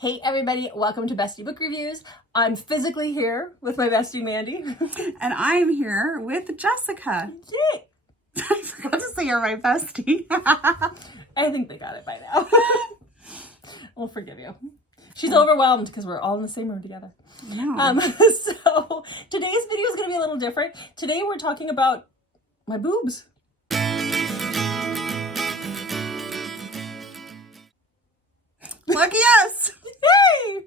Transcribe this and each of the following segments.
Hey everybody, welcome to Bestie Book Reviews. I'm physically here with my bestie Mandy. And I'm here with Jessica. Yay! I forgot to say you're my bestie. I think they got it by now. We'll forgive you. She's overwhelmed because we're all in the same room together. Yeah. So today's video is going to be a little different. Today we're talking about my boobs. Lucky us! Yay!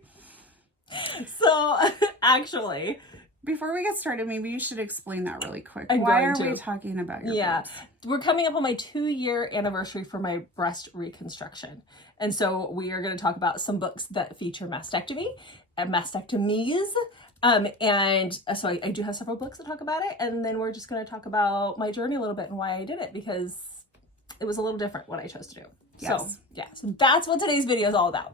So actually, before we get started, maybe you should explain that really quick. I'm Why going are to. we talking about your boobs? We're coming up on my 2-year anniversary for my breast reconstruction. And so we are going to talk about some books that feature mastectomy and mastectomies. And so I do have several books to talk about it. And then we're just going to talk about my journey a little bit and why I did it, because it was a little different what I chose to do. Yes. So that's what today's video is all about.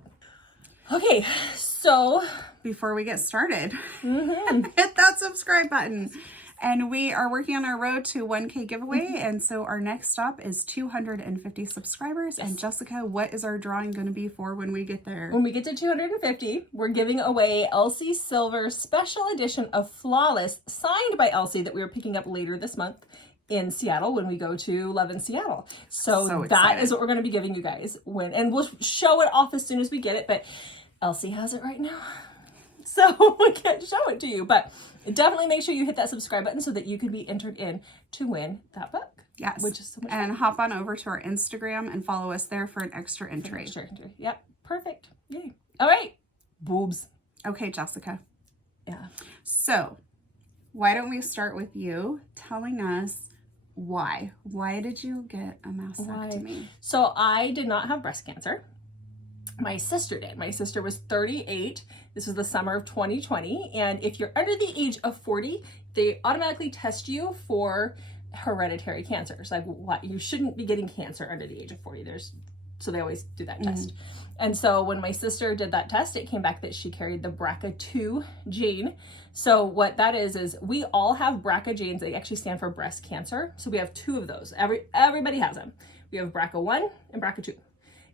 Okay, so Before we get started, hit that subscribe button. And we are working on our road to 1K giveaway. And so our next stop is 250 subscribers. Yes. And Jessica, what is our drawing going to be for when we get there? when we get to 250, we're giving away Elsie Silver's special edition of Flawless, signed by Elsie, that we are picking up later this month in Seattle when we go to Love in Seattle. So that is what we're going to be giving you guys and we'll show it off as soon as we get it, but Elsie has it right now. So we can't show it to you, but definitely make sure you hit that subscribe button so that you can be entered in to win that book. Yes. Which is so much and fun. hop on over to our Instagram and follow us there for an extra entry. Yep. Perfect. Yay. All right. Boobs. Okay, Jessica. Yeah. So why don't we start with you telling us why? Why did you get a mastectomy? So I did not have breast cancer. My sister did. My sister was 38. This was the summer of 2020. And if you're under the age of 40, they automatically test you for hereditary cancers. Like, what? You shouldn't be getting cancer under the age of 40. So they always do that test. And so when my sister did that test, it came back that she carried the BRCA2 gene. So what that is we all have BRCA genes. They actually stand for breast cancer. So we have 2 of those. Everybody has them. We have BRCA1 and BRCA2.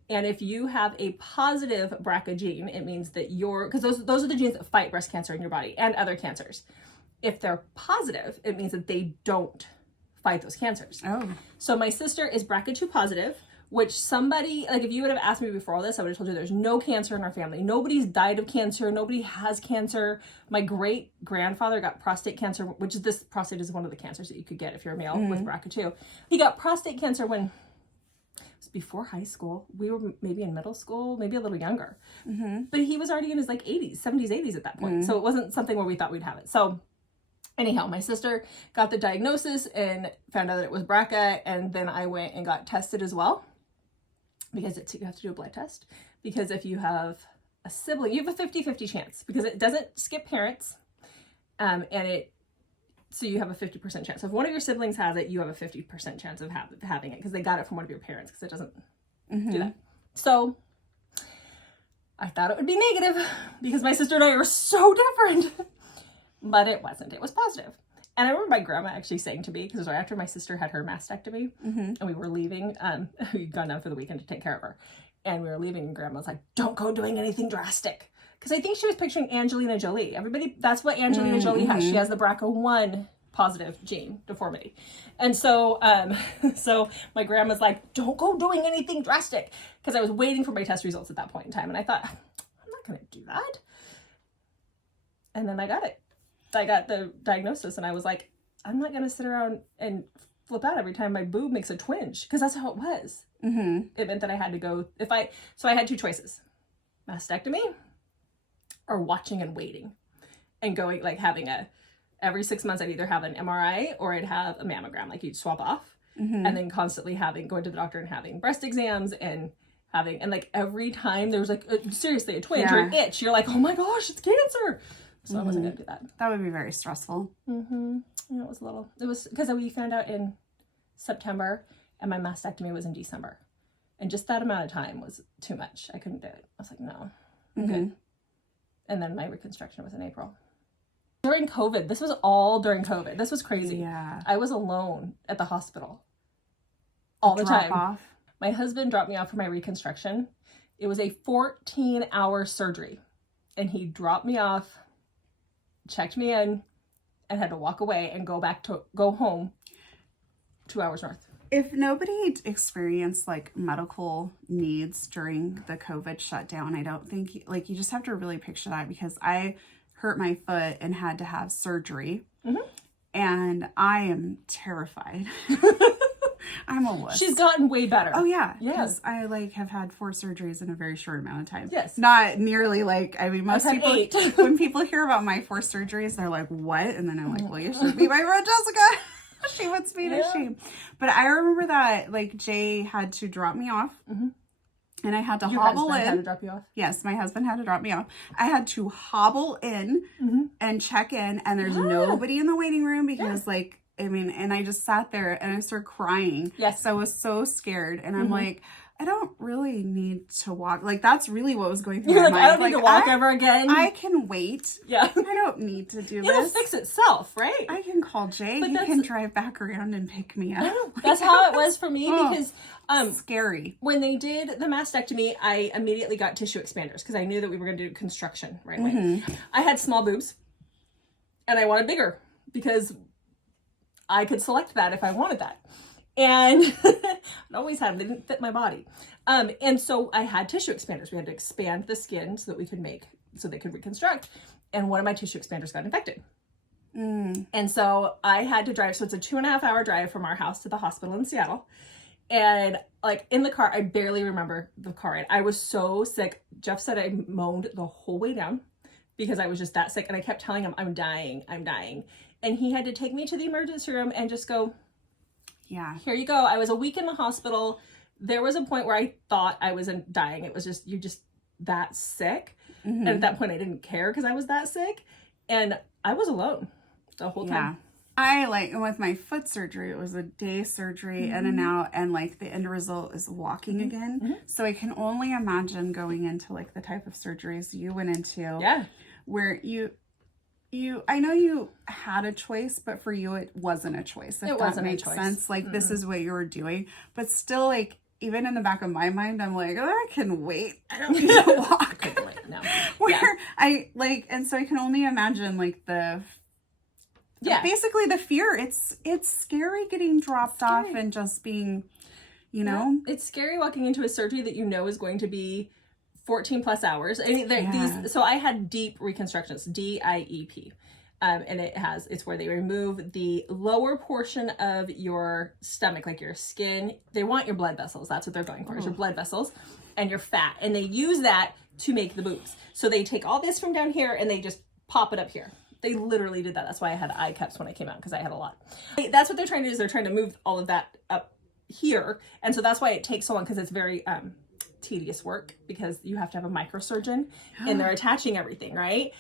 And if you have a positive BRCA gene, it means that because those are the genes that fight breast cancer in your body and other cancers. If they're positive, it means that they don't fight those cancers. Oh. So my sister is BRCA2 positive, which somebody, like if you would have asked me before all this, I would have told you there's no cancer in our family. Nobody's died of cancer. Nobody has cancer. My great-grandfather got prostate cancer, which is prostate is one of the cancers that you could get if you're a male with BRCA2. He got prostate cancer when before high school. We were maybe in middle school, maybe a little younger. But he was already in his 70s, 80s at that point. So it wasn't something where we thought we'd have it. So anyhow, my sister got the diagnosis and found out that it was BRCA. And then I went and got tested as well, because you have to do a blood test. Because if you have a sibling, you have a 50-50 chance, because it doesn't skip parents. So you have a 50% chance. So if one of your siblings has it, you have a 50% chance of having it, because they got it from one of your parents, because it doesn't do that. So I thought it would be negative, because my sister and I are so different. But it wasn't. It was positive. And I remember my grandma actually saying to me, because it was right after my sister had her mastectomy, and we were leaving. We'd gone down for the weekend to take care of her. And we were leaving, and Grandma was like, don't go doing anything drastic. Because I think she was picturing Angelina Jolie. That's what Angelina Jolie has. She has the BRCA1 positive gene deformity. And so so my grandma's like, don't go doing anything drastic. Because I was waiting for my test results at that point in time. And I thought, I'm not going to do that. And then I got it. I got the diagnosis, and I was like, I'm not going to sit around and flip out every time my boob makes a twinge. Because that's how it was. It meant that I had to go, so I had 2 choices. Mastectomy, or watching and waiting, and going, like, having every 6 months I'd either have an MRI or I'd have a mammogram, like you'd swap off, and then constantly going to the doctor and having breast exams and like every time there was like seriously a twinge or an itch, you're like, oh my gosh, it's cancer. So I wasn't gonna do that. That would be very stressful. And it was because we found out in September and my mastectomy was in December, and just that amount of time was too much. I couldn't do it. I was like, no, I'm good. And then my reconstruction was in April. During COVID, this was all during COVID. This was crazy. Yeah. I was alone at the hospital all the time. Off. My husband dropped me off for my reconstruction, It was a 14-hour surgery. And he dropped me off, checked me in, and had to walk away and go home 2 hours north. If nobody experienced like medical needs during the COVID shutdown, I don't think like you just have to really picture that, because I hurt my foot and had to have surgery. And I am terrified. I'm a wuss. She's gotten way better. Oh yeah. Because I like have had 4 surgeries in a very short amount of time. Yes. Not nearly like, I mean, most people, 8. when people hear about my 4 surgeries, they're like, what? And then I'm like, well, you should be my friend Jessica. She puts me to shame. But I remember that like Jay had to drop me off. And I had to hobble in. Had to drop you off? Yes, my husband had to drop me off. I had to hobble in and check in, and there's nobody in the waiting room because like, I mean, and I just sat there and I started crying. Yes. So I was so scared. And I'm like, I don't really need to walk. Like, that's really what was going through my mind. I don't need to walk ever again. I can wait. Yeah. I don't need to do this. It'll fix itself, right? I can call Jay. He can drive back around and pick me up. That's how it was for me because scary. When they did the mastectomy, I immediately got tissue expanders because I knew that we were going to do construction right away. I had small boobs and I wanted bigger because I could select that if I wanted that. And I always had them. They didn't fit my body. And so I had tissue expanders. We had to expand the skin so that we could so they could reconstruct. And one of my tissue expanders got infected. And so I had to drive. So it's a 2.5-hour drive from our house to the hospital in Seattle. And like in the car, I barely remember the car ride. I was so sick. Jeff said I moaned the whole way down because I was just that sick. And I kept telling him, I'm dying. And he had to take me to the emergency room and just go, yeah, here you go. I was a week in the hospital. There was a point where I thought I wasn't dying. It was just, you're just that sick. And at that point I didn't care because I was that sick. And I was alone the whole time. I like, with my foot surgery, it was a day surgery in and out, and like the end result is walking again. So I can only imagine going into like the type of surgeries you went into. Yeah. Where I know you had a choice, but for you it wasn't a choice. If that makes sense. Like this is what you were doing. But still, like, even in the back of my mind, I'm like, oh, I can wait. I don't need to walk. I couldn't wait, no. Where I like, and so I can only imagine like basically the fear. It's scary getting dropped off and just being, you know. It's scary walking into a surgery that you know is going to be 14 plus hours. I mean, so I had DIEP reconstructions, DIEP. And it's where they remove the lower portion of your stomach, like your skin. They want your blood vessels. That's what they're going for, is your blood vessels and your fat. And they use that to make the boobs. So they take all this from down here and they just pop it up here. They literally did that. That's why I had eye cups when I came out, because I had a lot. That's what they're trying to do, is they're trying to move all of that up here. And so that's why it takes so long, because it's very tedious work, because you have to have a microsurgeon and they're attaching everything, right?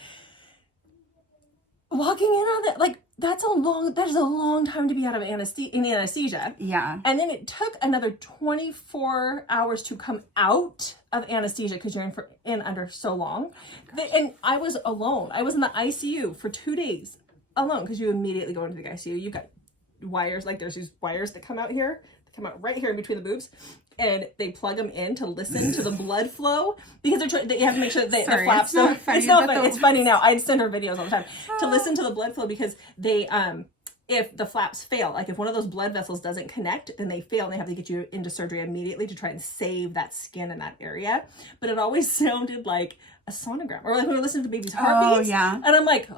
Walking in on that, like, that is a long time to be out of anesthesia. Yeah. And then it took another 24 hours to come out of anesthesia because you're in under so long. And I was alone. I was in the ICU for 2 days alone, because you immediately go into the ICU. You've got wires, like there's these wires that come out here, that come out right here in between the boobs. And they plug them in to listen to the blood flow, because they have to make sure that the flaps don't. It's not funny. It's funny now. I'd send her videos all the time to listen to the blood flow, because they, if the flaps fail, like if one of those blood vessels doesn't connect, then they fail and they have to get you into surgery immediately to try and save that skin in that area. But it always sounded like a sonogram, or like when we listen to the baby's heartbeats. Oh, yeah. And I'm like,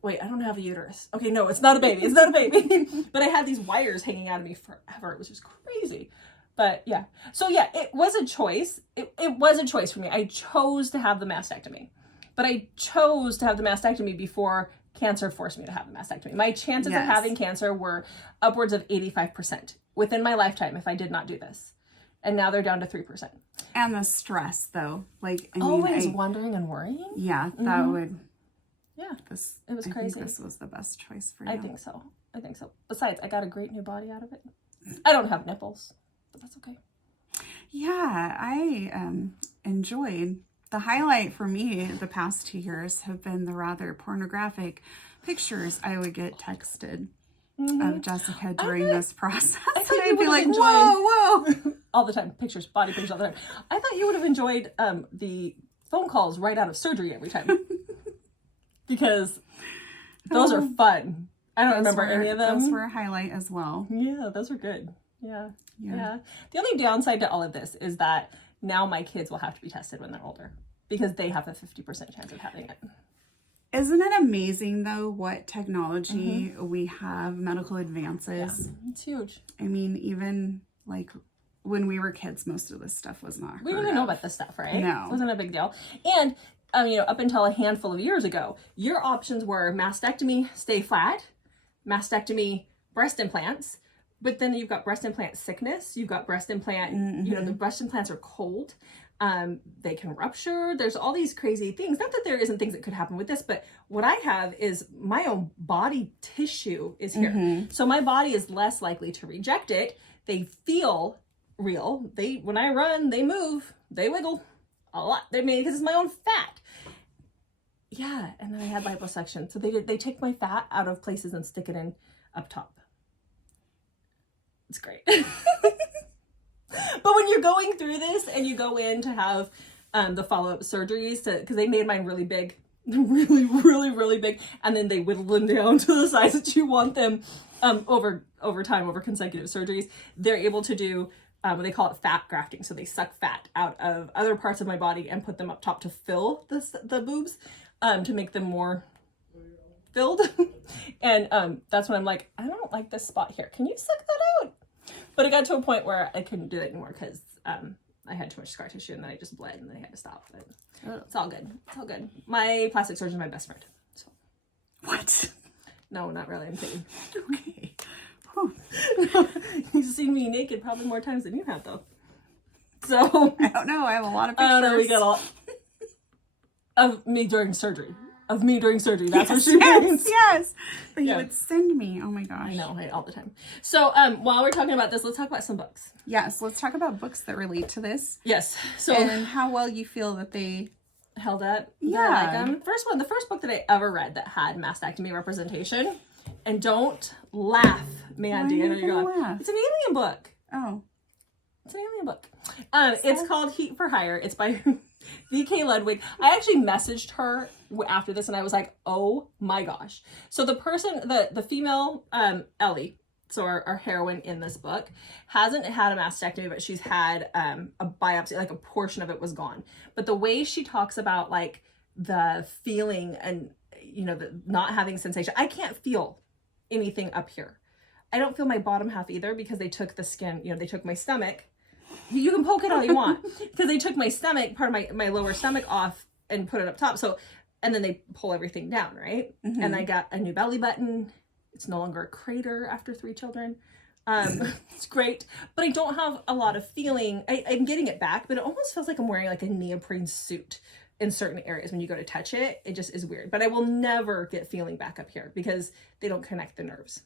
wait, I don't have a uterus. Okay, no, it's not a baby. It's not a baby. But I had these wires hanging out of me forever. It was just crazy. But yeah, so yeah, it was a choice. It was a choice for me. I chose to have the mastectomy, but I chose to have the mastectomy before cancer forced me to have the mastectomy. My chances of having cancer were upwards of 85% within my lifetime if I did not do this. And now they're down to 3%. And the stress, though, like, I mean, always wondering and worrying. Yeah, that would. Yeah, it was crazy. I think this was the best choice for you. I think so. Besides, I got a great new body out of it. I don't have nipples, but that's okay. Yeah, I enjoyed. The highlight for me the past 2 years have been the rather pornographic pictures I would get texted of Jessica during this process. I thought I'd be like, enjoyed, whoa. all the time, pictures, body pictures all the time. I thought you would have enjoyed the phone calls right out of surgery every time. Because those are fun. I don't remember any of them. Those were a highlight as well. Yeah, those were good. Yeah. The only downside to all of this is that now my kids will have to be tested when they're older because they have a 50% chance of having it. Isn't it amazing, though, what technology we have, medical advances? Yeah, it's huge. I mean, even, like, when we were kids, most of this stuff was not heard We didn't even know about this stuff, right? No. It wasn't a big deal. And, up until a handful of years ago, your options were mastectomy, stay flat, mastectomy, breast implants, but then you've got breast implant sickness, you've got breast implant, the breast implants are cold. They can rupture. There's all these crazy things. Not that there isn't things that could happen with this, but what I have is my own body tissue is here. So my body is less likely to reject it. They feel real. When I run, they move, they wiggle a lot. Because it's my own fat. Yeah. And then I had liposuction. So they take my fat out of places and stick it in up top. It's great. But when you're going through this and you go in to have the follow-up surgeries, because they made mine really big, really, really, really big, and then they whittle them down to the size that you want them over time, over consecutive surgeries, they're able to do, they call it fat grafting. So they suck fat out of other parts of my body and put them up top to fill the boobs to make them more filled. And that's when I'm like, I don't like this spot here. Can you suck that out? But it got to a point where I couldn't do it anymore because I had too much scar tissue and then I just bled and then I had to stop. But it's all good. It's all good. My plastic surgeon is my best friend. So. What? No, not really. I'm kidding. Okay. You've seen me naked probably more times than you have, though. So I don't know. I have a lot of pictures. We got a lot of me during surgery. That's what she means. Yes. But you would send me. Oh my gosh. I know, all the time. So while we're talking about this, let's talk about some books. Yes, let's talk about books that relate to this. Yes. So and how well you feel that they held up. Yeah. The first book that I ever read that had mastectomy representation. And don't laugh, Mandy. I know you're going to laugh. It's an alien book. Oh. It's an alien book. It's called Heath for Hire. It's by V.K. Ludwig. I actually messaged her after this and I was like, oh my gosh. So the person, the female Ellie, so our heroine in this book, hasn't had a mastectomy, but she's had a biopsy, like a portion of it was gone. But the way she talks about like the feeling and, the not having sensation, I can't feel anything up here. I don't feel my bottom half either because they took the skin, they took my stomach. You can poke it all you want because they took my stomach, part of my lower stomach off and put it up top. So, and then they pull everything down, right? And I got a new belly button. It's no longer a crater after 3 children. It's great, but I don't have a lot of feeling. I'm getting it back, but it almost feels like I'm wearing like a neoprene suit in certain areas. When you go to touch it, it just is weird, but I will never get feeling back up here because they don't connect the nerves.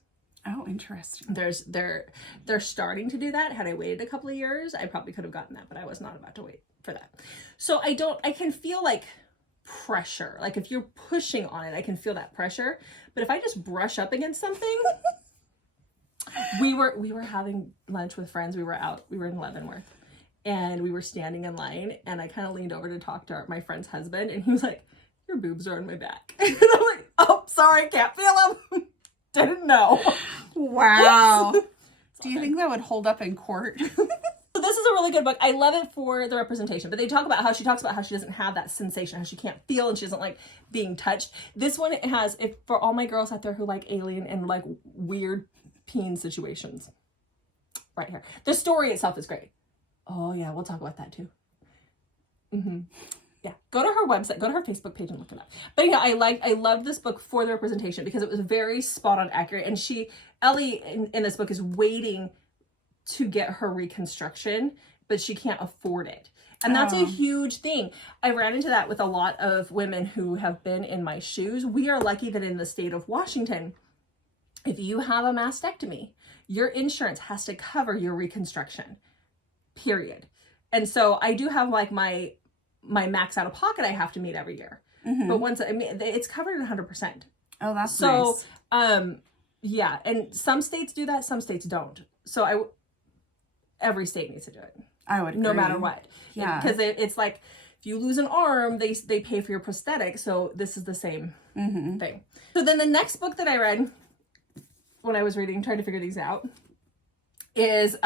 Oh, interesting. They're starting to do that. Had I waited a couple of years, I probably could have gotten that, but I was not about to wait for that. So I can feel like pressure. Like if you're pushing on it, I can feel that pressure. But if I just brush up against something, we were having lunch with friends. We were in Leavenworth and we were standing in line and I kind of leaned over to talk to my friend's husband and he was like, your boobs are on my back. And I'm like, oh, sorry, can't feel them. Didn't know. Wow. Do you think that would hold up in court? So this is a really good book. I love it for the representation, but they talk about how she doesn't have that sensation, how she can't feel and she doesn't like being touched. This one, it has, for all my girls out there who like alien and like weird peen situations. Right here. The story itself is great. Oh yeah, we'll talk about that too. Yeah, go to her website, go to her Facebook page and look it up. But yeah, I loved this book for the representation because it was very spot on accurate. And Ellie in this book is waiting to get her reconstruction, but she can't afford it. And that's a huge thing. I ran into that with a lot of women who have been in my shoes. We are lucky that in the state of Washington, if you have a mastectomy, your insurance has to cover your reconstruction, period. And so I do have like my max out of pocket I have to meet every year. But once it's covered at 100%. Oh, that's nice. So, Yeah, and some states do that, some states don't. So every state needs to do it. I would agree. No matter what. Yeah. Because it's like, if you lose an arm, they pay for your prosthetic. So this is the same thing. So then the next book that I read when I was trying to figure these out, is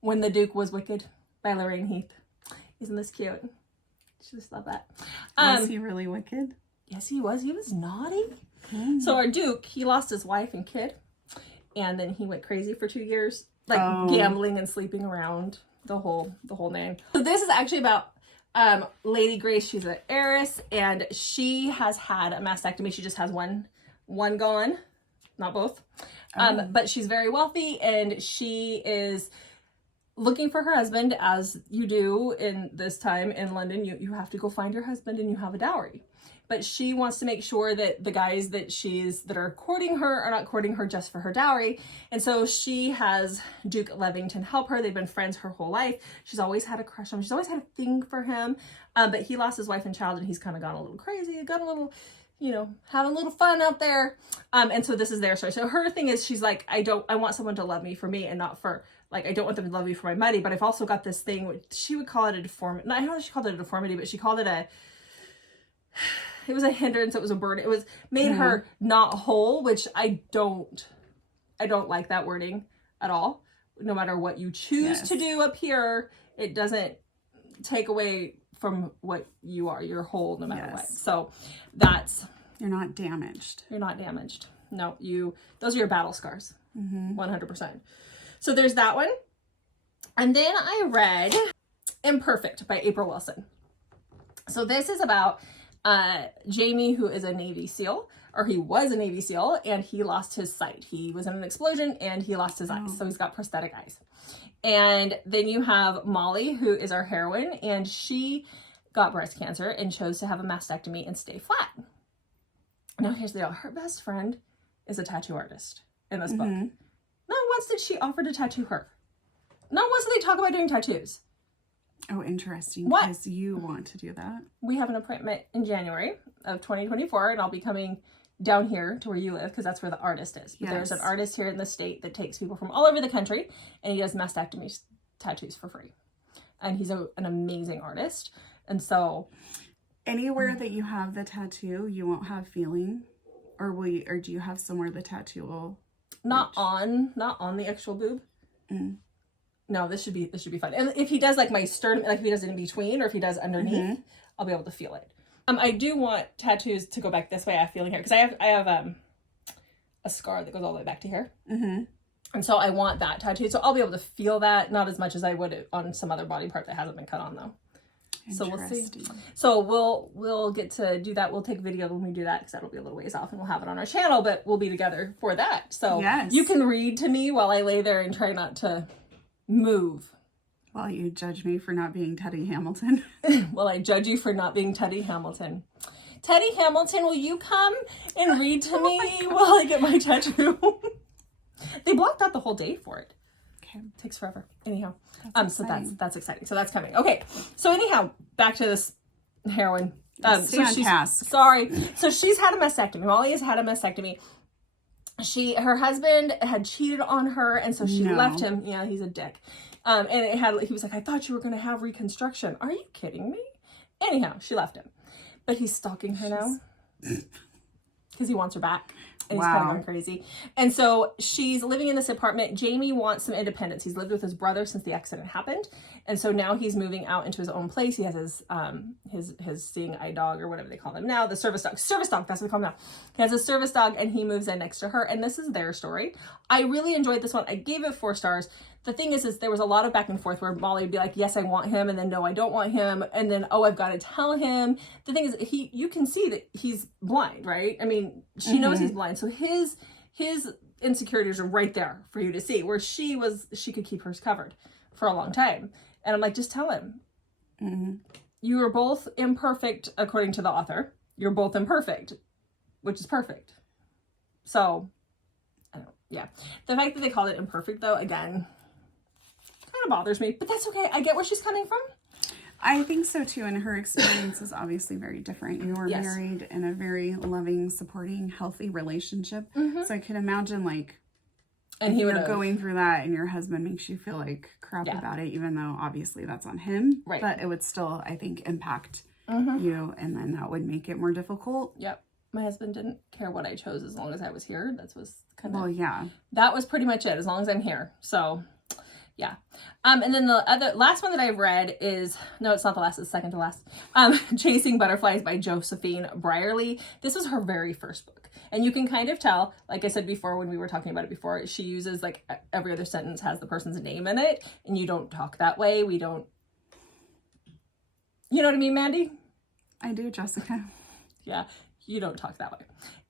When the Duke Was Wicked by Lorraine Heath. Isn't this cute? I just love that. Was he really wicked? Yes, he was. He was naughty. So our Duke, he lost his wife and kid, and then he went crazy for 2 years, like gambling and sleeping around, the whole name. So this is actually about Lady Grace. She's an heiress, and she has had a mastectomy. She just has one gone, not both. But she's very wealthy, and she is looking for her husband, as you do in this time in London. You have to go find your husband, and you have a dowry. But she wants to make sure that the guys that are courting her are not courting her just for her dowry. And so she has Duke Levington help her. They've been friends her whole life. She's always had a crush on him. She's always had a thing for him. But he lost his wife and child, and he's kind of gone a little crazy, got a little, having a little fun out there. And so this is their story. So her thing is, she's like, I want someone to love me for me and not for, like, I don't want them to love me for my money, but I've also got this thing, which she would call it a deformity. I don't know if she called it a deformity, but she called it it was a hindrance. It was a burden. It was made her not whole, which I don't like that wording at all. No matter what you choose to do up here, it doesn't take away from what you are. You're whole no matter what. So you're not damaged. You're not damaged. No, those are your battle scars. 100%. So there's that one. And then I read Imperfect by April Wilson. So this is about Jamie, who is a Navy SEAL, or he was a Navy SEAL, and he lost his sight. He was in an explosion and he lost his eyes. So he's got prosthetic eyes. And then you have Molly, who is our heroine, and she got breast cancer and chose to have a mastectomy and stay flat. Now here's the deal. Her best friend is a tattoo artist in this book. Not once did she offer to tattoo her. Not once did they talk about doing tattoos. Oh, interesting. What? Because you want to do that. We have an appointment in January of 2024, and I'll be coming down here to where you live, because that's where the artist is. But there's an artist here in the state that takes people from all over the country, and he does mastectomy tattoos for free. And he's an amazing artist. And so anywhere that you have the tattoo, you won't have feeling, or do you have somewhere the tattoo will not on the actual boob. No, this should be fun. And if he does like my sternum, like if he does it in between, or if he does underneath, I'll be able to feel it. I do want tattoos to go back this way. I have feeling here because I have a scar that goes all the way back to here, and so I want that tattoo. So I'll be able to feel that, not as much as I would on some other body part that hasn't been cut on though. So we'll see. So we'll get to do that. We'll take video when we do that, because that'll be a little ways off, and we'll have it on our channel. But we'll be together for that. So you can read to me while I lay there and try not to move. While you judge me for not being Teddy Hamilton. Well, I judge you for not being Teddy Hamilton. Teddy Hamilton, will you come and read to me while I get my tattoo? They blocked out the whole day for it. Okay. It takes forever. Anyhow. So that's exciting. So that's coming. Okay. So anyhow, back to this heroine. Sorry. So she's had a mastectomy. Molly has had a mastectomy. Her husband had cheated on her, and so she left him. Yeah, he's a dick. And he was like, I thought you were going to have reconstruction. Are you kidding me? Anyhow, she left him. But he's stalking her now because he wants her back. And he's kind of going crazy. And so she's living in this apartment. Jamie wants some independence. He's lived with his brother since the accident happened. And so now he's moving out into his own place. He has his seeing eye dog, or whatever they call them now. The service dog. Service dog, that's what they call him now. He has a service dog, and he moves in next to her. And this is their story. I really enjoyed this one. I gave it 4 stars. The thing is there was a lot of back and forth where Molly would be like, yes, I want him. And then, no, I don't want him. And then, oh, I've got to tell him. The thing is, you can see that he's blind, right? I mean, she knows he's blind. So his insecurities are right there for you to see, where she could keep hers covered for a long time. And I'm like, just tell him. You are both imperfect, according to the author. You're both imperfect, which is perfect. So, yeah. The fact that they called it imperfect, though, again, kind of bothers me, but that's okay. I get where she's coming from. I think so too, and her experience is obviously very different. You were married in a very loving, supporting, healthy relationship. So I could imagine, like, and you're going through that and your husband makes you feel like crap about it, even though obviously that's on him. Right. But it would still, I think, impact you, and then that would make it more difficult. Yep. My husband didn't care what I chose as long as I was here. That was kind of... Well, yeah. That was pretty much it, as long as I'm here. So... yeah. And then the last one that I've read is, no, it's not the last, it's second to last. Chasing Butterflies by Josephine Brierley. This was her very first book. And you can kind of tell, like I said before, when we were talking about it before, she uses, like, every other sentence has the person's name in it. And you don't talk that way. We don't, you know what I mean, Mandy? I do, Jessica. Yeah. You don't talk that way.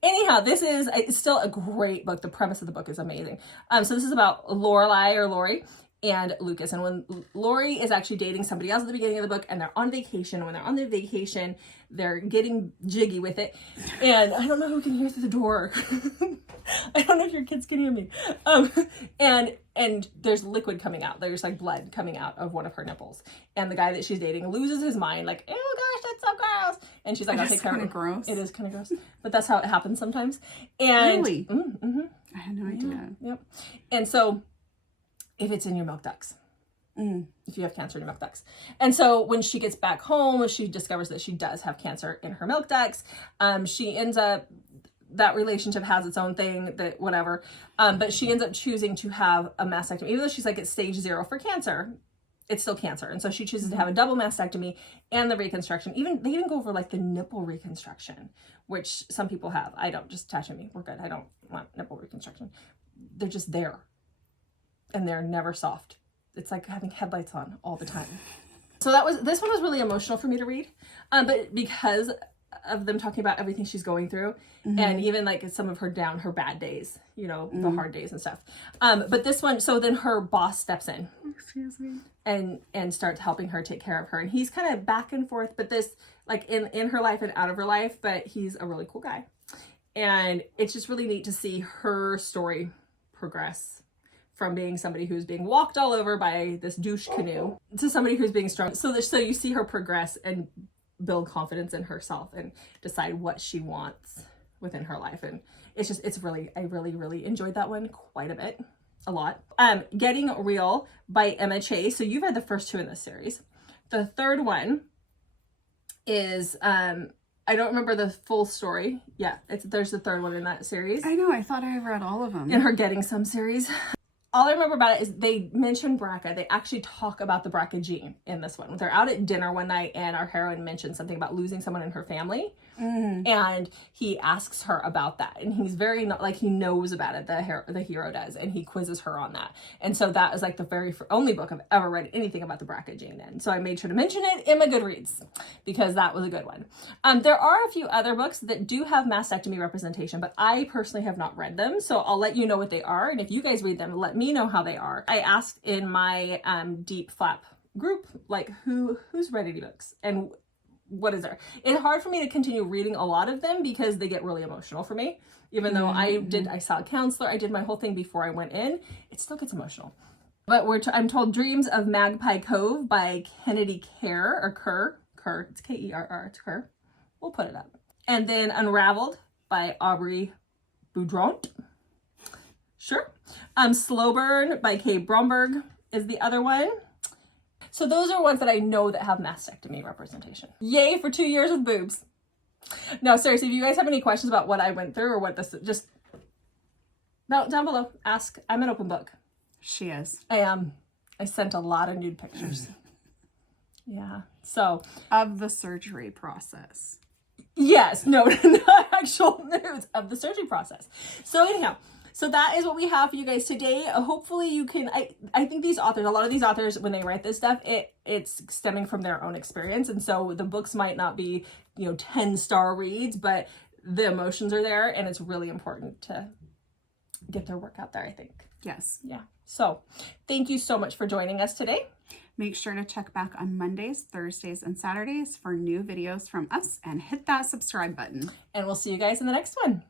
Anyhow, it's still a great book. The premise of the book is amazing. So this is about Lori and Lucas. And when Lori is actually dating somebody else at the beginning of the book, and they're on vacation, when they're on their vacation, they're getting jiggy with it. And I don't know who can hear through the door. I don't know if your kids can hear me. And there's liquid coming out. There's like blood coming out of one of her nipples. And the guy that she's dating loses his mind, like, oh gosh, that's so gross. And she's like, I'll take care of it. Gross. It is kind of gross. But that's how it happens sometimes. And really? I had no idea. Yep. And so if it's in your milk ducts, if you have cancer in your milk ducts. And so when she gets back home, she discovers that she does have cancer in her milk ducts. She ends up, that relationship has its own thing, that whatever. But she ends up choosing to have a mastectomy. Even though she's like at stage 0 for cancer, it's still cancer. And so she chooses to have a double mastectomy and the reconstruction. They even go over like the nipple reconstruction, which some people have. I don't, just touch me. We're good. I don't want nipple reconstruction. They're just there. And they're never soft. It's like having headlights on all the time. So this one was really emotional for me to read. But because of them talking about everything she's going through, and even like some of her bad days, you know, the hard days and stuff. But this one, so then her boss steps in. Excuse me. And starts helping her take care of her. And he's kind of back and forth, but this, like in her life and out of her life, but he's a really cool guy. And it's just really neat to see her story progress from being somebody who's being walked all over by this douche canoe to somebody who's being strong. So you see her progress and build confidence in herself and decide what she wants within her life. And I really enjoyed that one quite a lot. Getting Real by Emma Chase. So you've read the first 2 in this series. The third one is, I don't remember the full story. Yeah, there's the third one in that series. I know, I thought I read all of them. In her Getting Some series. All I remember about it is they mention BRCA. They actually talk about the BRCA gene in this one. They're out at dinner one night and our heroine mentions something about losing someone in her family. And he asks her about that. And he's very, like, he knows about it, the hero does. And he quizzes her on that. And so that is like the very only book I've ever read anything about the BRCA gene in. So I made sure to mention it in my Goodreads because that was a good one. There are a few other books that do have mastectomy representation, but I personally have not read them. So I'll let you know what they are. And if you guys read them, let me know how they are. I asked in my DIEP flap group, like, who's read any books and what is there? It's hard for me to continue reading a lot of them because they get really emotional for me. Even though I saw a counselor, I did my whole thing before I went in, it still gets emotional. But I'm told Dreams of Magpie Cove by Kennedy Kerr, it's Kerr, it's Kerr. We'll put it up. And then Unraveled by Aubrey Bondurant. Sure. Slow Burn by Bromberg is the other one. So those are ones that I know that have mastectomy representation. Yay for 2 years with boobs. No, seriously, if you guys have any questions about what I went through or what this, just down below, ask. I'm an open book. She is. I am. I sent a lot of nude pictures. Yeah. So. Of the surgery process. Yes. No, not actual nudes of the surgery process. So anyhow. So that is what we have for you guys today. Hopefully you can, I think a lot of these authors, when they write this stuff, it's stemming from their own experience. And so the books might not be, 10-star reads, but the emotions are there and it's really important to get their work out there, I think. Yes. Yeah. So thank you so much for joining us today. Make sure to check back on Mondays, Thursdays, and Saturdays for new videos from us and hit that subscribe button. And we'll see you guys in the next one.